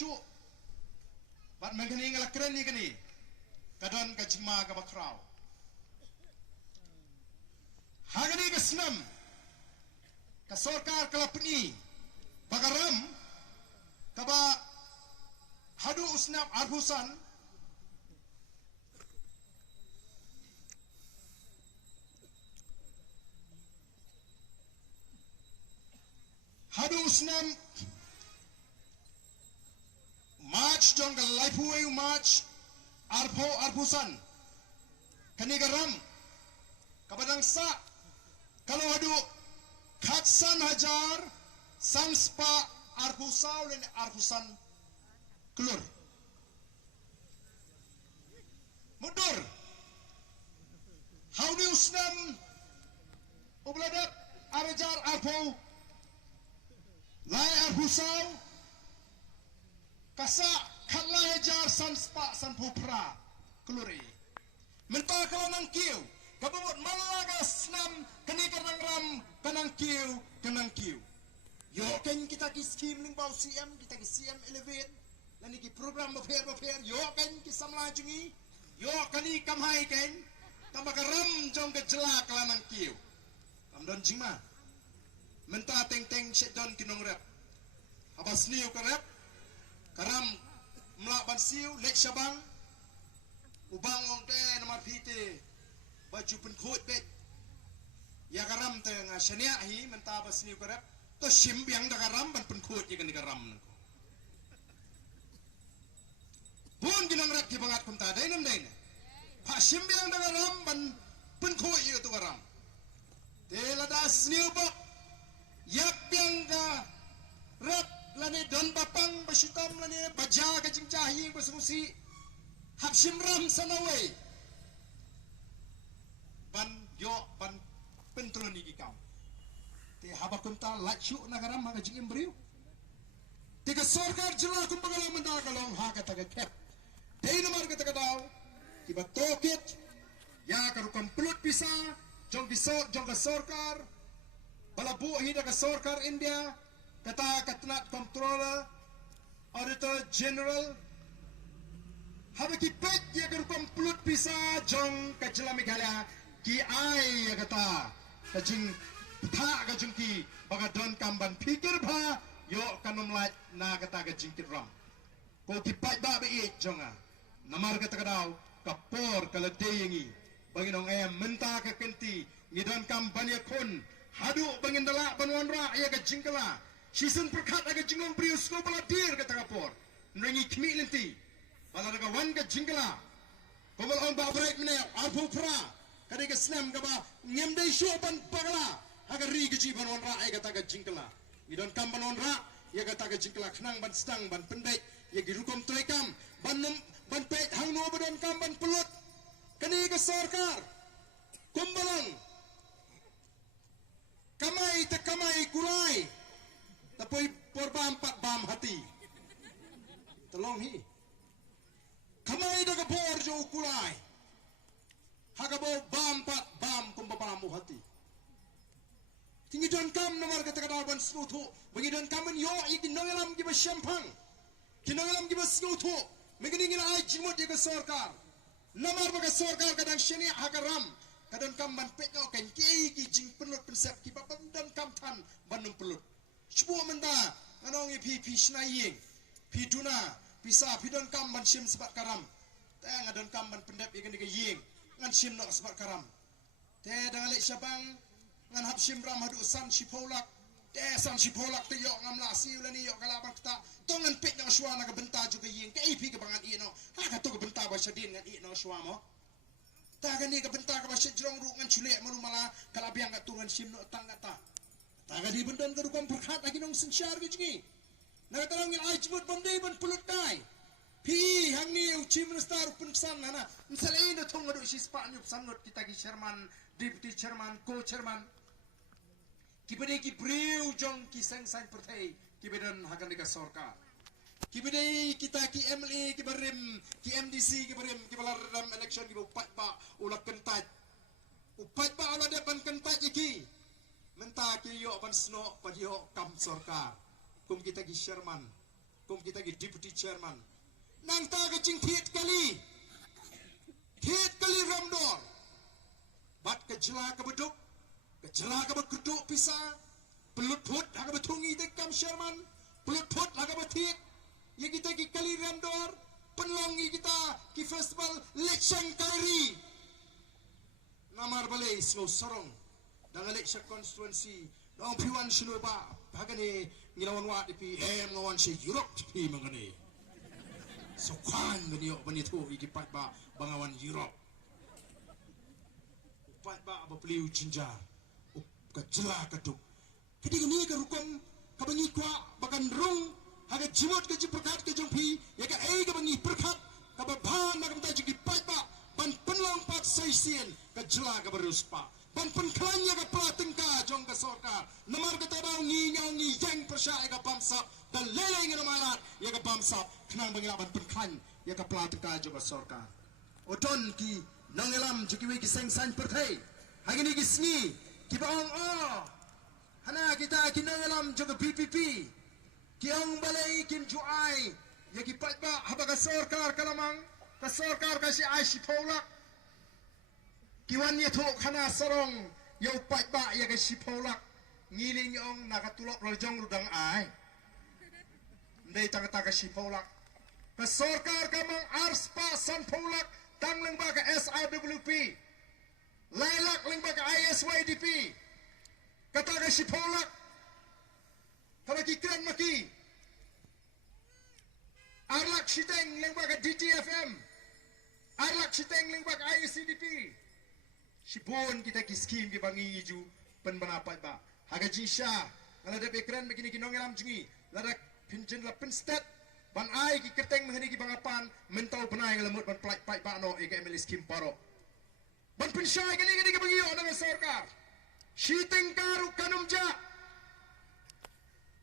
syuk bat mengani ngala keren ni kani kadon ka jima ka bakrau hagani ka senam ka sorkar kala peni bagaram kaba hadu usnam arhusan hadu usnam March jong ka laifuay March arpusan kanigaram kabadang sa kalau adu khatsan hajar sanspa arpusaw len arpusan kelur mundur haudi usnam ubladat arajar arpu lai arpusaw kasa khatla hajar sanspa sanpupra keluri mentah kalau nang kiu kabut malaga snam kanigarang ram kanang kiu yo kan kita ki scheme ning bau CM kita ki CM elevate lani ki program bafair yo kan ki samla jungi yo kani kamhai kan kamakaram jong ke jela kalanang kiu kamdon jingma mentah teng shedon kinong rep habas niu ka rep karam melaban siu lek syabang ubang ong te nomor pite baju penkut bet ya karam te ngashania hi menta basni karap to simbiang da karam ban penkut ya kan karam nako bun ginang rak ki bangat kum ta dai nam dai ne pa simbiang da karam ban penkut ya tu karam te lada sniu bok yak piang da rap lani don bapang basitam lani baja ka jingcahi basumusi hak simram sanawai ban yo ban pentron ni kam te habakum ta lachu nagaram ma jing imbriu te ka sarkar jila kum bagalang manda kalong ha ka taga kep te nomor ka taga daw tiba tokit ya ka komplut pisa jong ka sarkar balabu hida ka sarkar India kata katnat controller auditor general habe ki pet ya ka komplut pisa jong ka jila Meghalaya ki ai ya kata kajing tha kajing ki bagadon kamban pikir bha yo kanom lait na kata kajing kiram ko ki pai ba be jonga namar kata kadaw kapor kala deyengi banginong menta ka kenti ngidon kamban ya kun hadu bangin dala banwan ra ya kajing kala sisun perkat aga jingong prius ko bala dir kata kapor nrengi kmi lenti bala daga wan kajing kala ko bal on ba break mene arfu pra kadi ke snam kaba ngem dei sho ban pagla agar ri gaji ban onra ai kata ga jingkala idon kam ban onra ya kata ga jingkala khnang ban stang ban pendai ya girukom toikam ban pe hang no ban kam ban pulut kani ke sarkar kumbalang kamai kurai tapoi porbam pat bam hati tolong hi kamai daga bor jo kurai hagabo bam pat bam kumpapamu hati tingi don kam nomor kata kata ban snutu bagi don kamen yo iki nangalam giba syampang kinangalam giba snutu megini ngina ai jimot dia ke sarkar nomor baga sarkar kadang shani hagaram kadang kam ban petno kan ki jing penut pensep ki baban dan kam tan banum pelut cubo menda anong pi snaying pi duna pisa pi don kam ban sim sebat karam tang adon kam ban pendep ikan diga ying ngan sim no sebat karam te dangalek syabang ngan hab sim ram hadu san sipolak te san sipolak te yok ngam la siu lani yok kalabang ta tongan pek no suana ka benta juga ying ke pi ka bangan ino ha ka to ka benta ba sadin ngan ino suamo ta ka ni ka benta ka ba sejrong ru ngan chule manumala kalabiang ka tungan sim no tangga ta ta ka di bendan ka dukam perkhat lagi nong sensyar ke jingi na ka tarang ai jimut bandai ban pulut dai pi hang ni uchi minister pensan nana misalnya ndo thong adu sispa nyup sangot kita ki chairman deputy chairman co-chairman kibede ki briu jong ki sengsan pertai kibedan hakan deka sarkar kibede kita ki MLA ki barim ki MDC ki barim ki balar election ki upat ba ulak kentat upat ba ala depan kentat iki menta ki yo ban sno pa yo kam sarkar kum kita ki chairman kum kita gi deputy chairman nang ta ga jing thiet kali ramdor bat ke jela ke beduk ke jela ke beduk pisa pelut put aga betungi te kam chairman pelut put aga bethiet ye kita gi kali ramdor penlongi kita ki festival lechang kari namar balai snow sorong dang election constituency dong piwan sino ba bagani ngilawan wa di ngawan si Europe di mangani sokwan gani ok bani tu igipat ba bangawan Europe upat ba beliu cinja ka jela kaduk kedi gani ka rukom ka bangi kwa bakan rung haga jimot ka jiperkat ka jongpi ya ka ka bangi perkat ka babhan na ka jigi pat ba ban penlong pat saisien ka jela ka beruspa ban penklanya ka platengka jong ka sorkar namar ka tabang nginyong ni yang persya ka bamsap dan leleng na malat ya ka bamsap kenang bangila ban penklan ya ka platengka jong ka sorkar oton ki nangelam jikiwi ki sengsan perthai hagini ki sngi ki baong hana kita ki nangelam jong ka PPP ki ang balai kim juai ya ki patba haba ka sorkar kalamang ka sorkar ka si ai si polak kiwan ye thok khana sarong yo patba ya ka si polak ngiling ong nakatulok rajong rudang ai ndai tang ka si polak ka sorkar ka mang arspa san polak tang leng ba ka SRWP lailak leng ba ka ISYDP kata ka si polak kalau kikran maki arlak siteng lengba ka DTFM arlak siteng lengba ka ISCDP sibon kita ki skim ki bangi iju pen banapat ba haga jisha ngala de bekran begini kinong elam jungi lada pinjen la pinstat ban ai ki keteng mengheni ki bangapan mentau benai ngelemut ban plait pai ba no ega ML skim paro ban pinsai gini ki bangi yo dengan sarkar siteng karu kanumja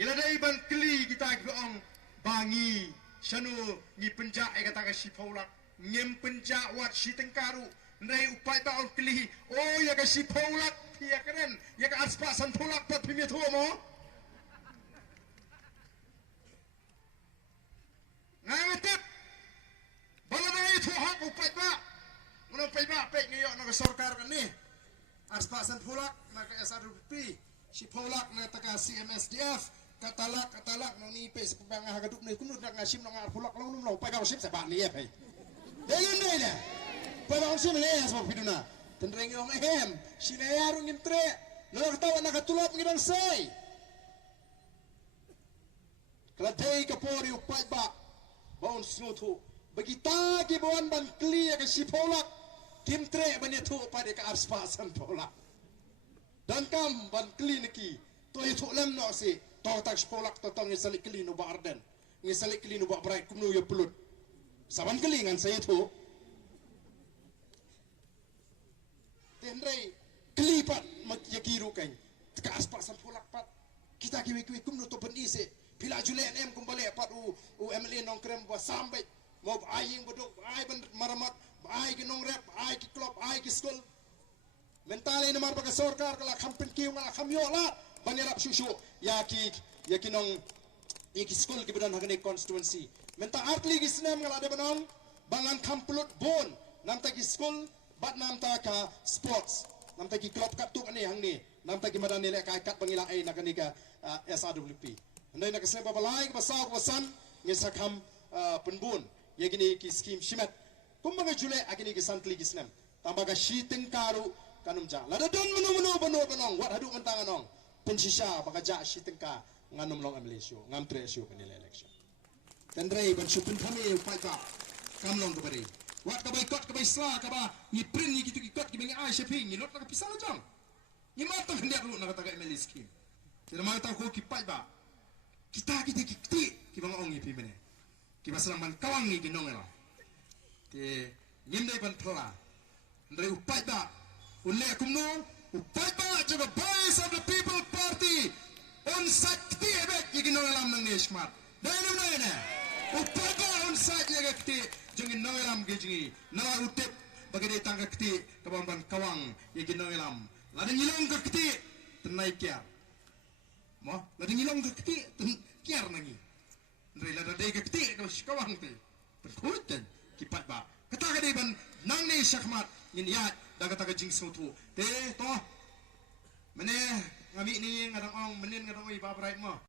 ngiladai ban kli kita giong bangi shanu ni penja e kata ka sipaulak ngem penja wat sitengkaru ndai upai ba on kli ya ka sipaulak pia keren ya ka arspa san pulak pat pimi thu mo ngatep balanai thu hak upai ba ngono pai ba pe ngiyo na ka sarkar kan ni arspa san pulak na ka SRWP sipaulak na ta ka CMSDF katalak nang ni pe sepang hagaduk ni kunut nak ngasim nang arpulak long long pa ka sip sa ba ni pe dengan ni na pa ba sim ni sa piduna tendreng yong sinayarong imtre lo katawa nakatulop ngidang say kalatay ka pori upay ba baon snutu bagita ki bawan ban kliya ka sipolak kimtre banyetu pa de ka arspa san polak dan kam ban kliniki to itu lem no si to tak spolak to tong ngisalik kelinu ba arden ngisalik kelinu ba bright kumnu yo pelut saban kelingan saya tu tendrai kelipat yakiru kan ka aspa san polak pat kita kiwi kumnu to penise pila julen em kumbale pat u MLA nong krem ba sampai mo aying bodok ay ban maramat ay ki nong rep ay ki klop ay ki skol mentale namar ba ka sarkar kala kampen kiu ngala kamyo la banirap susu yaki nong iki school ki bedan hagane constituency menta artli ki sinam ngala de banong bangan kampulut bon namta ki school bat namta ka sports namta ki club katuk ani hangni namta ki madan nile ka kat bangila ai nakani ka SRWP andai nak seba balai ka basaw wasan ngisakam penbun yagini ki scheme shimet kumbaga jule agini ki santli ki sinam tambaga shiteng karu kanumja lada don menu banong wat hadu mentang anong pensisa bakaja sitengka nganum long amlesio ngamtre sio kanila election tendrei ban supun kami upaka kamlong ke bari wat ka boykot ka sla ka ba ni print ni gitu kikot ki bengi ai shaping ni lot ka pisal jong ni matang hendak lu nak kata ML scheme tidak mau tahu ko ki ba kita ki bang ong ipi mene ki basalang man kawang ni ginong ela te ngindai ban pla ndrei upai ba ulle kumno upai ba jaga voice of the people party on sakti ebek igino alam nang nesmat dalam na upai ba on sakti ekti jengin nang alam gejingi na utep bagay tang ekti kabang kawang igino alam lading ilong ekti tenai kiar mo lading ilong ekti kiar nangi Rela da dai ke peti do skawang te. Perkuten kipat ba. Kata ka di ban nang ni syakmat nin ya da kata ka jing sutu. Te to. Mene ngami ni ngadang ong menin ngadang oi ba bright mo.